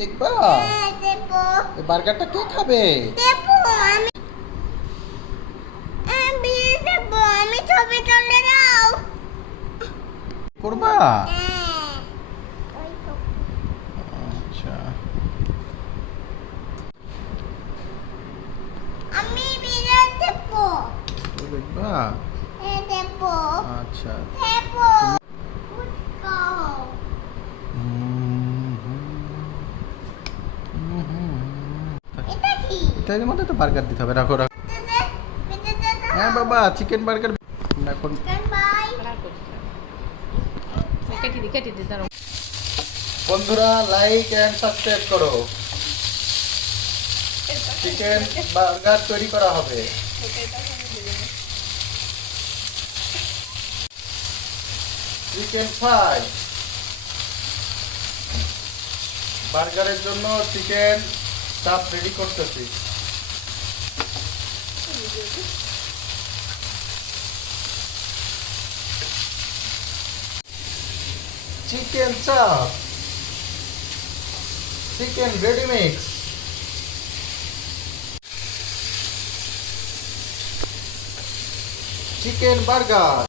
দেখবা? হ্যাঁ দেবো। এই বার্গারটা কে খাবে? দেবো আমি। আমি দেবো, আমি ছবি তুলে দাও। করবা? হ্যাঁ ওই তো। আচ্ছা। আমি বিরিয়ানি দেবো। তো দেখবা? হ্যাঁ দেবো। আচ্ছা। দেবো। ফুচকা। এটা কি? এটার মধ্যে তো বার্গার দিতে হবে। রাখো রাখো। পেঁপে পেঁপে দাও। হ্যাঁ বাবা, চিকেন বার্গার এখন। বাই। কেটে দি দাঁড়াও। বন্ধুরা লাইক এন্ড সাবস্ক্রাইব করো। চিকেন বার্গার তৈরি করা হবে। Chicken fry. বার্গারের জন্য চিকেন স্টাফ রেডি করতেছি। Chicken chaap, chicken ready mix, chicken burger.